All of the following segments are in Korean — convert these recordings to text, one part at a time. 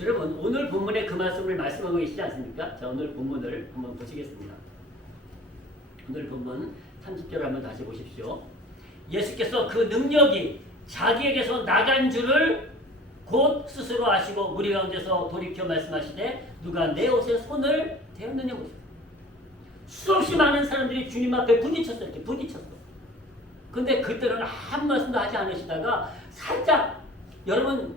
여러분 오늘 본문에 그 말씀을 말씀하고 계시지 않습니까? 자, 오늘 본문을 한번 보시겠습니다. 오늘 본문 30절 한번 다시 보십시오. 예수께서 그 능력이 자기에게서 나간 줄을 곧 스스로 아시고 무리 가운데서 돌이켜 말씀하시되 누가 내 옷에 손을 대었느냐 보십시오. 수없이 많은 사람들이 주님 앞에 부딪혔어요. 이렇게 부딪혔어. 근데 그때는 한 말씀도 하지 않으시다가 살짝 여러분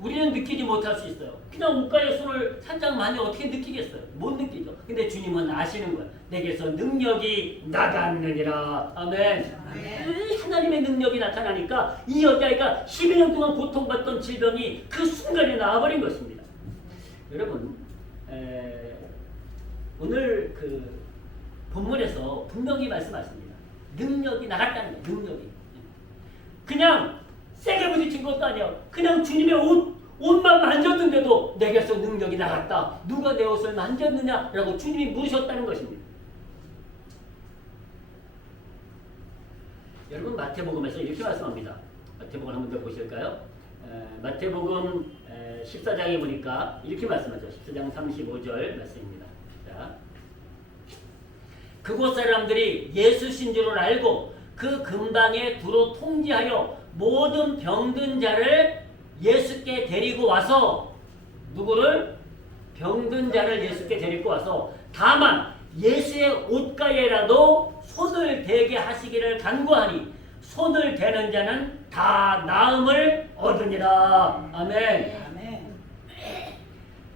우리는 느끼지 못할 수 있어요. 그냥 옷가에 손을 살짝 만져 어떻게 느끼겠어요? 못 느끼죠. 근데 주님은 아시는 거예요. 내게서 능력이 나갔느니라. 아멘. 하나님의 능력이 나타나니까 이 여자애가 12년 동안 고통받던 질병이 그 순간에 나와버린 것입니다. 여러분 오늘 그 본문에서 분명히 말씀하십니다. 능력이 나갔다는 거예요. 능력이. 그냥 세게 부딪힌 것도 아니야. 그냥 주님의 옷만 만졌는데도 내게서 능력이 나갔다. 누가 내 옷을 만졌느냐라고 주님이 물으셨다는 것입니다. 여러분 마태복음에서 이렇게 말씀합니다. 마태복음 한 번 더 보실까요? 마태복음 14장에 보니까 이렇게 말씀하죠. 14장 35절 말씀입니다. 자, 그곳 사람들이 예수신 줄을 알고 그 근방에 두루 통지하여 모든 병든 자를 예수께 데리고 와서 누구를? 병든 자를 예수께 데리고 와서 다만 예수의 옷가에라도 손을 대게 하시기를 간구하니 손을 대는 자는 다 나음을 얻으니라. 아멘. 아멘.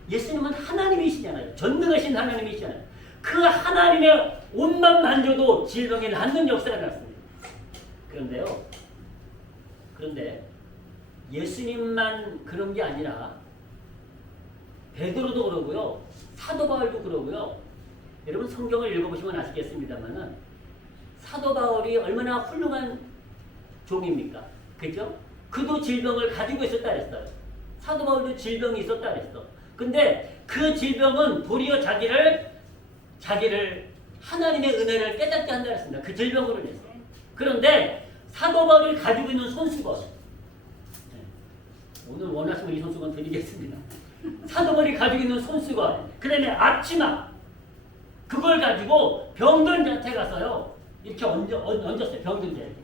예수님은 하나님이시잖아요. 전능하신 하나님이시잖아요. 그 하나님의 옷만 만져도 질병이 낫는 역사가 났습니다. 그런데 예수님만 그런 게 아니라 베드로도 그러고요. 사도 바울도 그러고요. 여러분 성경을 읽어보시면 아시겠습니다만은 사도 바울이 얼마나 훌륭한 종입니까? 그죠? 그도 질병을 가지고 있었다 그랬어요. 사도 바울도 질병이 있었다 그랬어. 근데 그 질병은 도리어 자기를 하나님의 은혜를 깨닫게 한다 그랬습니다. 그 질병으로 인해서. 그런데 사도 바울이 가지고 있는 손수건, 오늘 원하시면 이 손수건 드리겠습니다. 사도 바울이 가지고 있는 손수건, 그 다음에 앞치마, 그걸 가지고 병든 자한테 가서요 이렇게 얹었어요. 병든 자에게.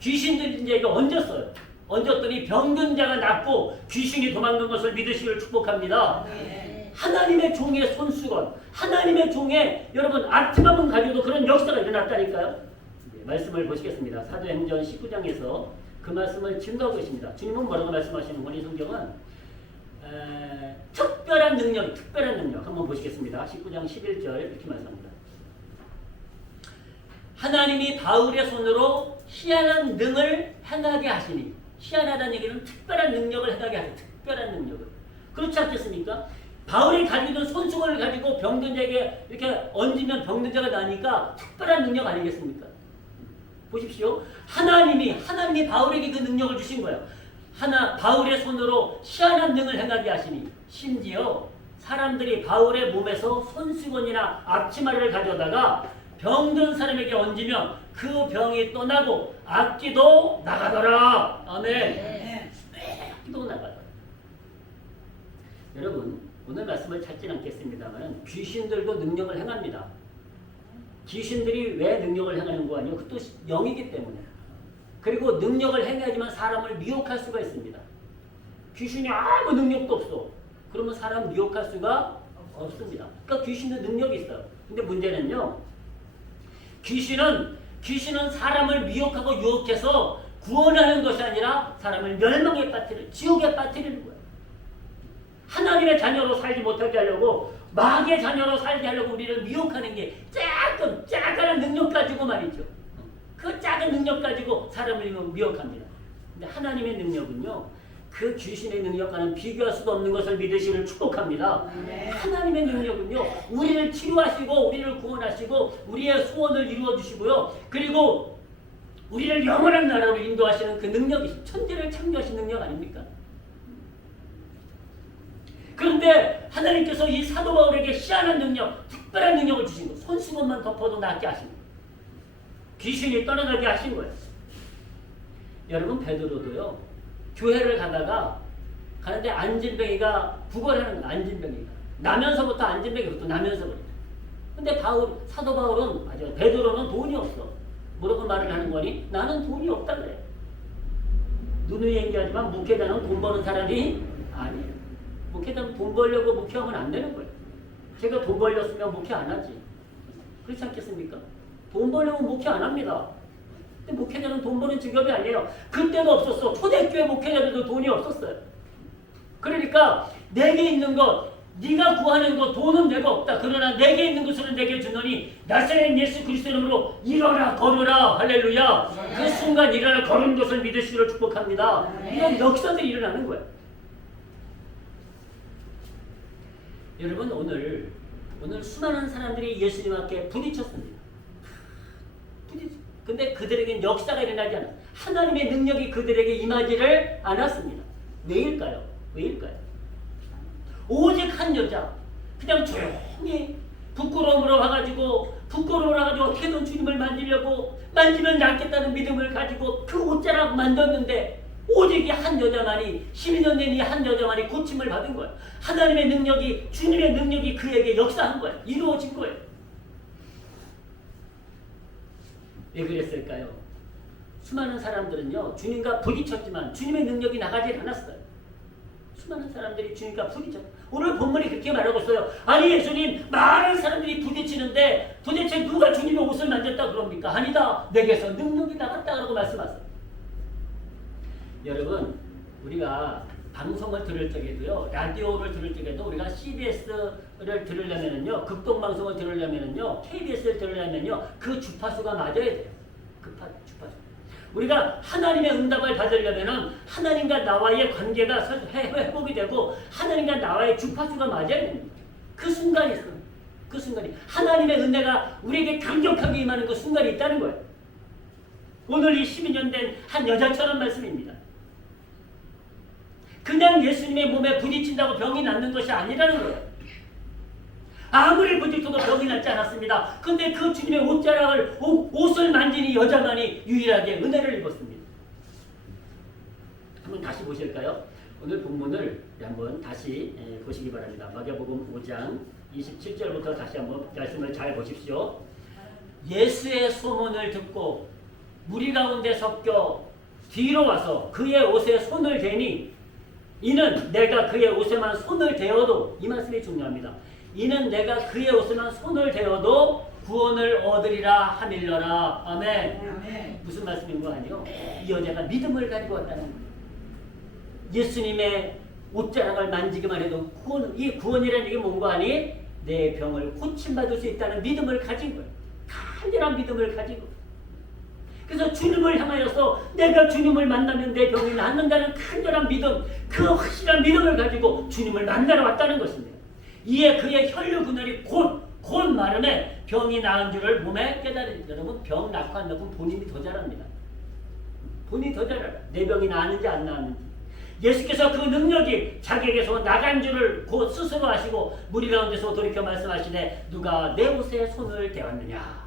귀신 들린 자에게 얹었어요. 얹었더니 병든 자가 낫고 귀신이 도망간 것을 믿으시기를 축복합니다. 네. 하나님의 종의 손수건, 하나님의 종의 여러분 앞치마만 가지고도 그런 역사가 일어났다니까요. 말씀을 보시겠습니다. 사도행전 19장에서 그 말씀을 증거하고 있습니다. 주님은 뭐라고 말씀하시는 거니? 성경은 특별한 능력 한번 보시겠습니다. 19장 11절 이렇게 말씀합니다. 하나님이 바울의 손으로 희한한 능을 행하게 하시니, 희한하다는 얘기는 특별한 능력을 행하게 하시니, 특별한 능력을. 그렇지 않겠습니까? 바울이 가지고 있는 손수건을 가지고 병든 자에게 이렇게 얹으면 병든 자가 나니까 특별한 능력 아니겠습니까? 보십시오. 하나님이 바울에게 그 능력을 주신 거예요. 바울의 손으로 희한한 능을 행하게 하시니, 심지어 사람들이 바울의 몸에서 손수건이나 앞치마를 가져다가 병든 사람에게 얹으면 그 병이 떠나고 악기도 나가더라. 아멘. 악기도 나가더라. 여러분 오늘 말씀을 찾지는 않겠습니다만 귀신들도 능력을 행합니다. 귀신들이 왜 능력을 행하는 거 아니에요? 그것도 영이기 때문에. 그리고 능력을 행해야지만 사람을 미혹할 수가 있습니다. 귀신이 아무 능력도 없어. 그러면 사람 미혹할 수가 없습니다. 그러니까 귀신도 능력이 있어요. 근데 문제는요. 귀신은 사람을 미혹하고 유혹해서 구원하는 것이 아니라 사람을 멸망에 빠뜨리는, 지옥에 빠뜨리는 거예요. 하나님의 자녀로 살지 못하게 하려고, 마귀의 자녀로 살게 하려고 우리를 미혹하는 게 작은 능력 가지고 말이죠. 그 작은 능력 가지고 사람을 미혹합니다. 근데 하나님의 능력은요, 그 귀신의 능력과는 비교할 수도 없는 것을 믿으시기를 축복합니다. 네. 하나님의 능력은요, 우리를 치료하시고 우리를 구원하시고 우리의 소원을 이루어 주시고요, 그리고 우리를 영원한 나라로 인도하시는 그 능력이 천지를 창조하신 능력 아닙니까? 그런데 하나님께서 이 사도 바울에게 희한한 능력, 특별한 능력을 주신 거, 손수건만 덮어도 낫게 하신 거예요. 귀신이 떠나가게 하신 거예요. 여러분 베드로도요, 교회를 가다가 가는데 안진뱅이가 구걸하는 거야. 안진뱅이가 나면서부터 안진뱅이부터 나면서부터. 근데 사도 바울은 맞아 베드로는 돈이 없어. 뭐라고 말을 하는 거니? 나는 돈이 없다 그래. 누누이 얘기하지만 목회자는 돈 버는 사람이 아니에요. 목회자는 돈 벌려고 목회하면 안 되는 거예요. 제가 돈 벌렸으면 목회 안 하지. 그렇지 않겠습니까? 돈 벌려면 목회 안 합니다. 근데 목회자는 돈 버는 직업이 아니에요. 그때도 없었어. 초대교회 목회자들도 돈이 없었어요. 그러니까 내게 있는 것, 네가 구하는 것, 돈은 내가 없다. 그러나 내게 있는 것으로 내게 주노니 나사렛 예수 그리스도 이름으로 일어나 걸으라. 할렐루야. 그 순간 일어나 걸은 것을 믿으시기를 축복합니다. 이런 역사들이 일어나는 거예요. 여러분 오늘 수많은 사람들이 예수님 앞에 부딪혔습니다. 근데 그들에겐 역사가 일어나지 않았어요. 하나님의 능력이 그들에게 임하지를 않았습니다. 왜일까요? 오직 한 여자 그냥 조용히 부끄러움으로 와가지고 어떻게든 주님을 만지면 낫겠다는 믿음을 가지고 그 옷자락 만졌는데 오직 이 한 여자만이 12년 된 이 한 여자만이 고침을 받은 거예요. 하나님의 능력이 주님의 능력이 그에게 역사한 거예요. 이루어진 거예요. 왜 그랬을까요? 수많은 사람들은요 주님과 부딪혔지만 주님의 능력이 나가지 않았어요. 수많은 사람들이 주님과 부딪혔어요. 오늘 본문이 그렇게 말하고 있어요. 아니 예수님 많은 사람들이 부딪히는데 도대체 누가 주님의 옷을 만졌다 그럽니까? 아니다. 내게서 능력이 나갔다고 말씀하세요. 여러분 우리가 방송을 들을 적에도요 라디오를 들을 적에도 우리가 CBS를 들으려면은요 극동방송을 들으려면은요 KBS를 들으려면요 그 주파수가 맞아야 돼요. 주파수. 우리가 하나님의 응답을 받으려면은 하나님과 나와의 관계가 회복이 되고 하나님과 나와의 주파수가 맞아야 됩니다. 그 순간이 있어요. 그 순간이 하나님의 은혜가 우리에게 강력하게 임하는 그 순간이 있다는 거예요. 오늘 이 12년 된 한 여자처럼 말씀입니다. 그냥 예수님의 몸에 부딪힌다고 병이 낫는 것이 아니라는 거예요. 아무리 부딪혀도 병이 낫지 않았습니다. 근데 그 주님의 옷자락을 옷을 만진 이 여자만이 유일하게 은혜를 입었습니다. 한번 다시 보실까요? 오늘 본문을 한번 다시 보시기 바랍니다. 마가복음 5장 27절부터 다시 한번 말씀을 잘 보십시오. 예수의 소문을 듣고 무리 가운데 섞여 뒤로 와서 그의 옷에 손을 대니 이는 내가 그의 옷에만 손을 대어도 이 말씀이 중요합니다. 이는 내가 그의 옷에만 손을 대어도 구원을 얻으리라 하밀러라. 아멘. 아멘. 무슨 말씀인 거 아니요? 이 여자가 믿음을 가지고 왔다는 거예요. 예수님의 옷자락을 만지기만 해도 이 구원이라는 게 뭔가 아니? 내 병을 고침받을 수 있다는 믿음을 가진 거예요. 간절한 믿음을 가지고. 그래서 주님을 향하여서 내가 주님을 만나면 내 병이 낫는다는 간절한 믿음, 그 확실한 믿음을 가지고 주님을 만나러 왔다는 것입니다. 이에 그의 혈류 분열이 곧 마름에 병이 나은 줄을 몸에 깨달으니 여러분 병 낳고 안 낳고 본인이 더 잘합니다. 본인이 더 잘 알아요. 내 병이 나았는지 안 나았는지. 예수께서 그 능력이 자기에게서 나간 줄을 곧 스스로 아시고 무리 가운데서 돌이켜 말씀하시되 누가 내 옷에 손을 대었느냐.